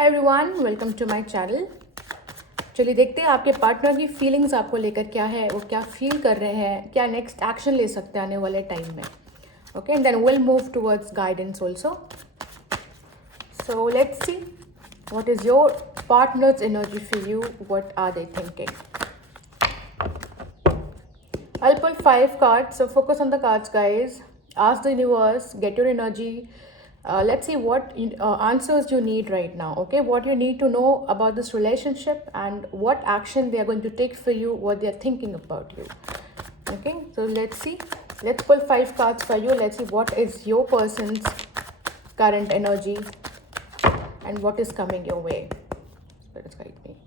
Hi everyone, welcome to my channel. चलिए देखते हैं आपके पार्टनर की फीलिंग्स आपको लेकर क्या है, वो क्या फील कर रहे हैं, क्या नेक्स्ट एक्शन ले सकते हैं आने वाले टाइम में। Okay, and then will move towards guidance also. So let's see what is your partner's energy for you, what are they thinking. I'll pull 5 cards, so focus on the cards, guys. Ask the universe, get your energy. Let's see what answers you need right now, okay? What you need to know about this relationship and what action they are going to take for you, what they are thinking about you. Okay, so let's see. Let's pull 5 cards for you. Let's see what is your person's current energy and what is coming your way. Spirits guide me.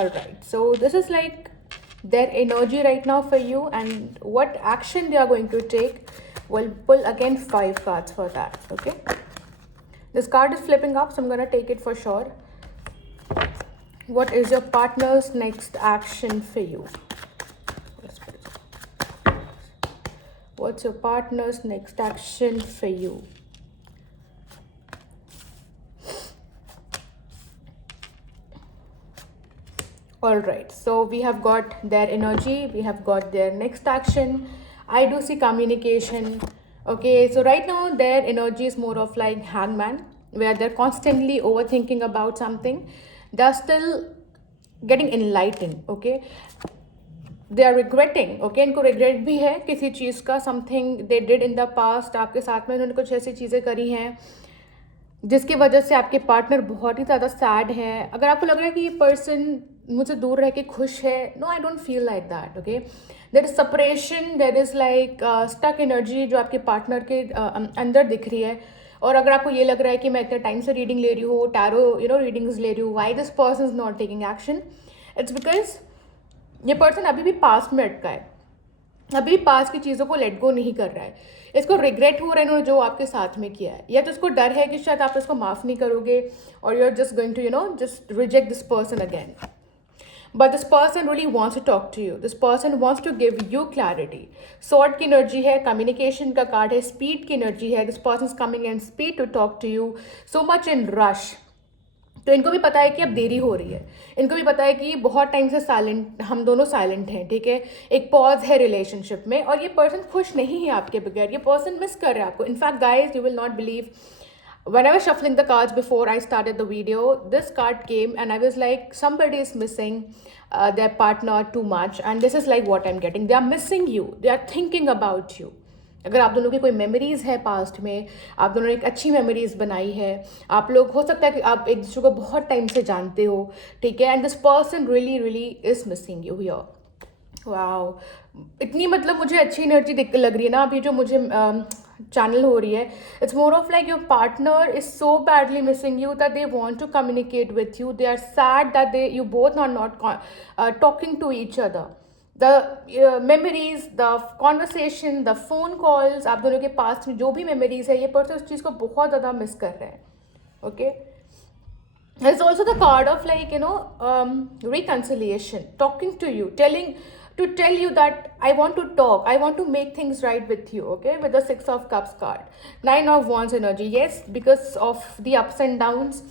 All right, so this is like their energy right now for you and what action they are going to take. We'll pull again 5 cards for that. Okay, this card is flipping up, so I'm gonna take it for sure. What is your partner's next action for you? What's your partner's next action for you? All right, so we have got their energy, we have got their next action. I do see communication. Okay, so right now their energy is more of like hangman, where they're constantly overthinking about something. They're still getting enlightened. Okay, they are regretting. Okay, इनको regret भी है किसी चीज़ का, something they did in the past, आपके साथ में उन्होंने कुछ ऐसी चीज़ें करी हैं जिसकी वजह से आपके पार्टनर बहुत ही ज़्यादा सैड है। अगर आपको लग रहा है कि ये पर्सन मुझसे दूर रह के खुश है, no, I don't feel like that. Okay, there is separation, there is like stuck energy जो आपके पार्टनर के अंदर दिख रही है। और अगर आपको ये लग रहा है कि मैं इतने टाइम से रीडिंग ले रही हूँ, टैरो रीडिंग्स ले रही हूँ, why this person is not taking action, it's because ये पर्सन अभी भी पास्ट में अटका है, अभी पास्ट की चीज़ों को लेट गो नहीं कर रहा है। इसको रिग्रेट हो रहा है इन्होंने जो आपके साथ में किया है, या तो इसको डर है कि शायद आप इसको माफ़ नहीं करोगे, और you are just going to just reject this person again. But this person really wants to talk to you, this person wants to give you clarity. Sort की एनर्जी है, कम्युनिकेशन का कार्ड है, स्पीड की energy है। This person is coming in speed to talk to you, so much in rush. तो इनको भी पता है कि अब देरी हो रही है, इनको भी पता है कि बहुत टाइम से साइलेंट, हम दोनों साइलेंट हैं, ठीक है, एक पॉज है रिलेशनशिप में, और ये पर्सन खुश नहीं है आपके बगैर, ये पर्सन मिस कर रहा है आपको। In fact guys, you will not believe, when I was shuffling the cards before I started the video, this card came and I was like, somebody is missing their partner too much, and this is like what I'm getting. They are missing you, they are thinking about you. अगर आप दोनों की कोई memories है past में, आप दोनों ने एक अच्छी मेमोरीज़ बनाई है, आप लोग, हो सकता है कि आप एक दूसरे को बहुत टाइम से जानते हो, ठीक है, and this person really really is missing you here. Wow, इतनी मतलब मुझे अच्छी एनर्जी लग रही है ना अभी जो मुझे चैनल हो रही है। It's more of like your partner is so badly missing you that they want to communicate with you, they are sad that they you both are not talking to each other. The memories, the conversation, the phone calls, आप दोनों के पास में जो भी memories है, ये person उस चीज़ को बहुत ज़्यादा मिस कर रहे हैं। Okay, there's also the card of like reconciliation, talking to you, tell you that I want to talk, I want to make things right with you. Okay, with the 6 of Cups card, 9 of Wands energy. Yes, because of the ups and downs,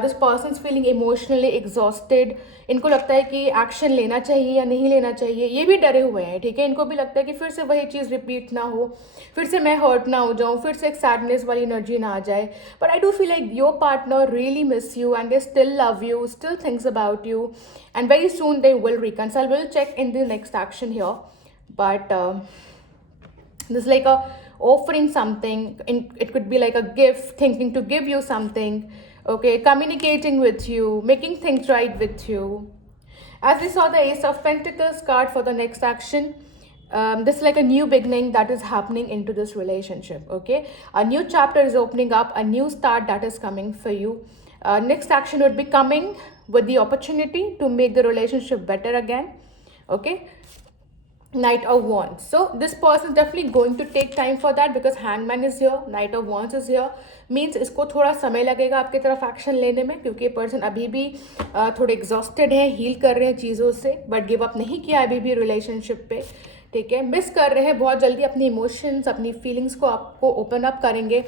this person feeling emotionally exhausted. इनको लगता है कि action लेना चाहिए या नहीं लेना चाहिए, ये भी डरे हुए हैं, ठीक है। इनको भी लगता है कि फिर से वही चीज़ रिपीट ना हो, फिर से मैं हर्ट ना हो जाऊँ, फिर से एक सैडनेस वाली एनर्जी ना आ जाए। But I do feel like your partner really miss you and they still love you, still thinks about you, and very soon they will reconcile. Will check in the next action here, but this is like a offering something, it could be like a gift, thinking to give you something, okay, communicating with you, making things right with you. As we saw the Ace of Pentacles card for the next action, this is like a new beginning that is happening into this relationship. Okay, a new chapter is opening up, a new start that is coming for you. Next action would be coming with the opportunity to make the relationship better again. Okay, Knight of Wands. So this person is definitely going to take time for that because Hangman is here, Knight of Wands is here. Means इसको थोड़ा समय लगेगा आपकी तरफ action लेने में, क्योंकि ये पर्सन अभी भी थोड़े एग्जॉस्टेड है, हील कर रहे हैं चीज़ों से, बट गिव अप नहीं किया अभी भी रिलेशनशिप पे. ठीक है, मिस कर रहे हैं बहुत जल्दी अपनी इमोशंस, अपनी फीलिंग्स को आपको ओपन अप करेंगे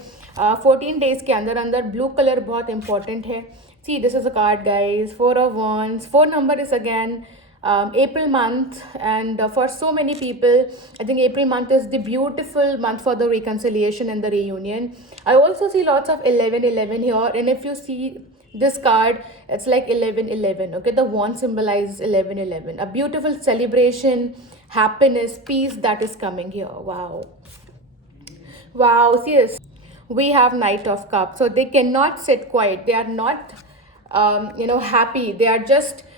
14 डेज के अंदर अंदर. ब्लू कलर बहुत इंपॉर्टेंट है. See this is a card guys, 4 of Wands. 4 number is again April month, and for so many people I think April month is the beautiful month for the reconciliation and the reunion. I also see lots of 11 here, and if you see this card, it's like 11. Okay, the wand symbolizes 11. A beautiful celebration, happiness, peace that is coming here. Wow, see this, we have Knight of Cups. So they cannot sit quiet, they are not happy, they are just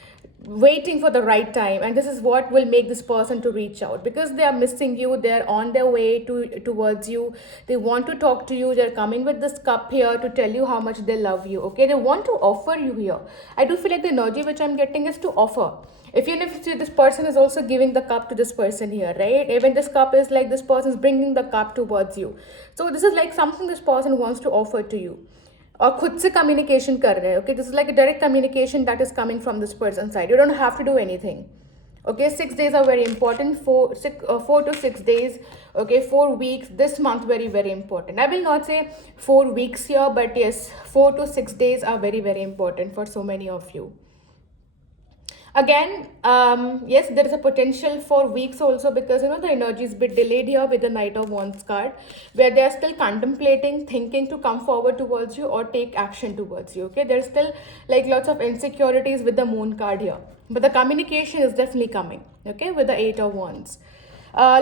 waiting for the right time, and this is what will make this person to reach out, because they are missing you, they're on their way towards you, they want to talk to you, they're coming with this cup here to tell you how much they love you. Okay, they want to offer you here. I do feel like the energy which I'm getting is to offer. Even if this person is also giving the cup to this person here, right? Even this cup is like this person is bringing the cup towards you. So this is like something this person wants to offer to you, और खुद से communication कर रहे हैं. Okay, this is like direct communication that is coming from this person side. You don't have to do anything. Okay, 6 days are very important. 4 to 6 days. Okay, 4 weeks this month, very important. I will not say 4 weeks here, but yes, 4 to 6 days are very important for so many of you. Again, yes, there is a potential for weeks also, because the energy is a bit delayed here with the Knight of Wands card, where they are still contemplating, thinking to come forward towards you or take action towards you. Okay, there's still like lots of insecurities with the Moon card here, but the communication is definitely coming. Okay, with the 8 of Wands.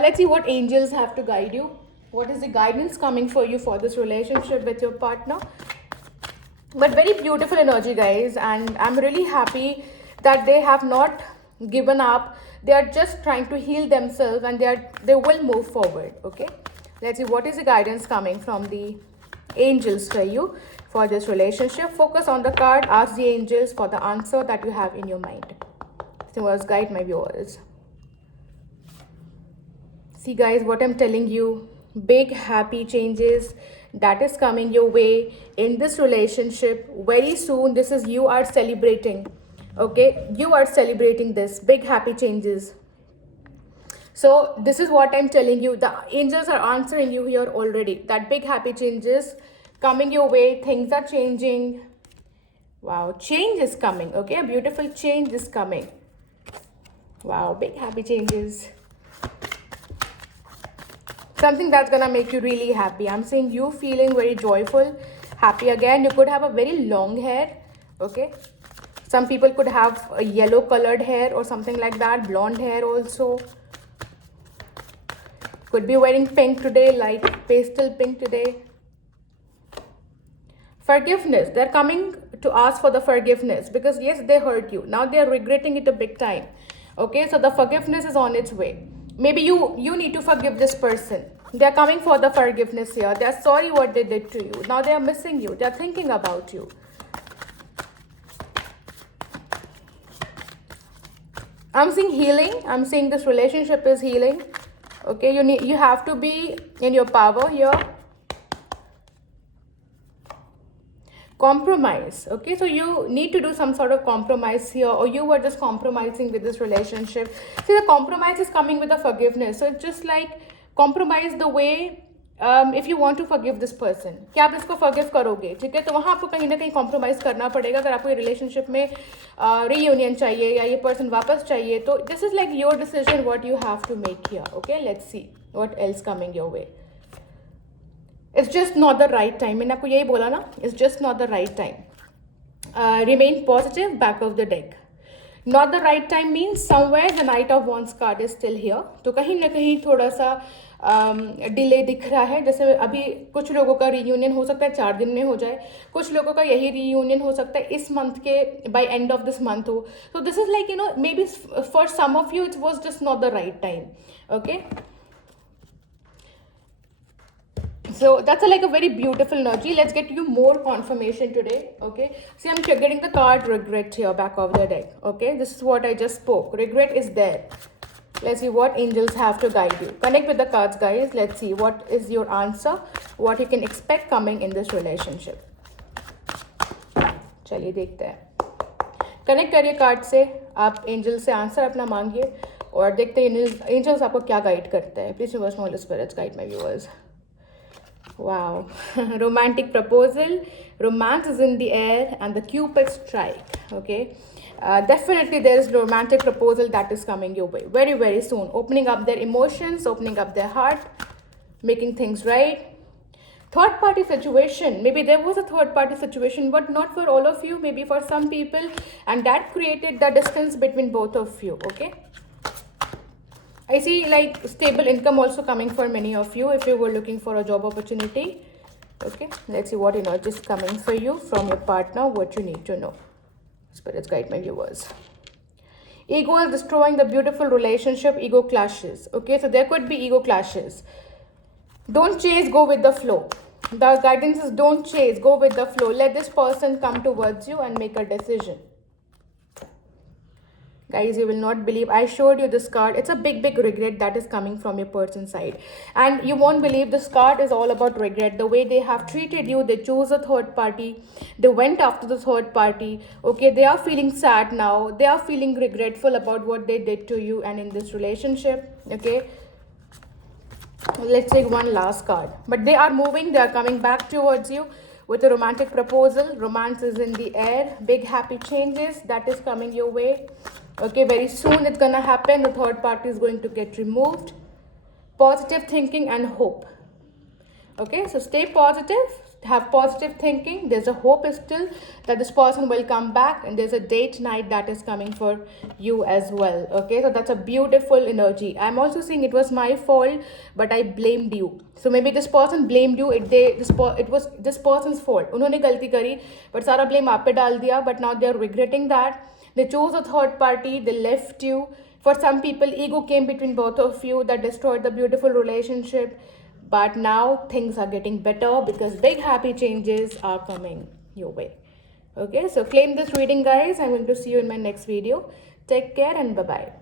Let's see what angels have to guide you. What is the guidance coming for you for this relationship with your partner? But very beautiful energy, guys, and I'm really happy that they have not given up. They are just trying to heal themselves, and they will move forward. Okay, let's see what is the guidance coming from the angels for you for this relationship. Focus on the card, ask the angels for the answer that you have in your mind. So let's guide my viewers. See guys, what I'm telling you, big happy changes that is coming your way in this relationship very soon. This is, you are celebrating. Okay, you are celebrating this big happy changes. So this is what I'm telling you, the angels are answering you here already, that big happy changes coming your way. Things are changing. Wow, change is coming. Okay, a beautiful change is coming. Wow, big happy changes, something that's gonna make you really happy. I'm seeing you feeling very joyful, happy. Again, you could have a very long hair. Okay, some people could have a yellow colored hair or something like that, blonde hair also. Could be wearing pink today, light pastel pink today. Forgiveness, they're coming to ask for the forgiveness, because yes, they hurt you, now they're regretting it a big time. Okay, so the forgiveness is on its way. Maybe you need to forgive this person. They're coming for the forgiveness here. They're sorry what they did to you. Now they're missing you, they're thinking about you. I'm seeing healing. I'm seeing this relationship is healing. Okay, you have to be in your power here. Compromise. Okay, so you need to do some sort of compromise here, or you were just compromising with this relationship. See, the compromise is coming with the forgiveness. So it's just like compromise the way, if you want to forgive this person, कि आप इसको forgive करोगे. ठीक है, तो वहाँ आपको कहीं ना कहीं compromise करना पड़ेगा अगर आपको ये relationship में reunion चाहिए या ये person वापस चाहिए. तो this is like your decision what you have to make here. Okay, let's see what else coming your way. It's just not the right time. मैंने आपको यही बोला ना, it's just not the right time. Remain positive, back of the deck. Not the right time means somewhere the Knight of Wands card is still here. तो कहीं ना कहीं थोड़ा सा डिले दिख रहा है. जैसे अभी कुछ लोगों का रीयूनियन हो सकता है 4 दिन में हो जाए, कुछ लोगों का यही रीयूनियन हो सकता है इस मंथ के by end of this month हो. So this is like, maybe for some of you it was just not the right time. Okay, so that's like a very beautiful energy. Let's get you more confirmation today. Okay, see, I'm getting the card regret here, back of the deck. Okay, this is what I just spoke. Regret is there. Let's see what angels have to guide you. Connect with the cards, guys. Let's see what is your answer, what you can expect coming in this relationship. चलिए देखते हैं. Connect करिए card से, आप angel से answer अपना मांगिए और देखते हैं एंजल्स आपको क्या गाइड करते हैं. Please universe holy spirits guide my viewers. Wow. Romantic proposal. Romance is in the air and the Cupid strike. Okay. Definitely there is romantic proposal that is coming your way very, very soon. Opening up their emotions, opening up their heart, making things right. Third party situation. Maybe there was a third party situation, but not for all of you, maybe for some people. And that created the distance between both of you. Okay. I see like stable income also coming for many of you if you were looking for a job opportunity. Okay, let's see what energy is coming for you from your partner, what you need to know. Spirits guide my viewers. Ego is destroying the beautiful relationship, ego clashes. Okay, so there could be ego clashes. Don't chase, go with the flow. The guidance is don't chase, go with the flow. Let this person come towards you and make a decision. Guys, you will not believe, I showed you this card. It's a big regret that is coming from your person's side. And you won't believe this card is all about regret. The way they have treated you, they chose a third party. They went after the third party. Okay, they are feeling sad now. They are feeling regretful about what they did to you and in this relationship. Okay. Let's take one last card. But they are moving. They are coming back towards you with a romantic proposal. Romance is in the air. Big happy changes that is coming your way. Okay, very soon it's gonna happen. The third party is going to get removed. Positive thinking and hope. Okay, so stay positive, have positive thinking. There's a hope still that this person will come back, and there's a date night that is coming for you as well. Okay, so that's a beautiful energy. I'm also seeing it was my fault, but I blamed you. So maybe this person blamed you. It was this person's fault. उन्होंने गलती करी, but सारा blame आप पे डाल दिया. But now they're regretting that. They chose a third party. They left you. For some people, ego came between both of you that destroyed the beautiful relationship. But now things are getting better because big happy changes are coming your way. Okay, so claim this reading, guys. I'm going to see you in my next video. Take care and bye-bye.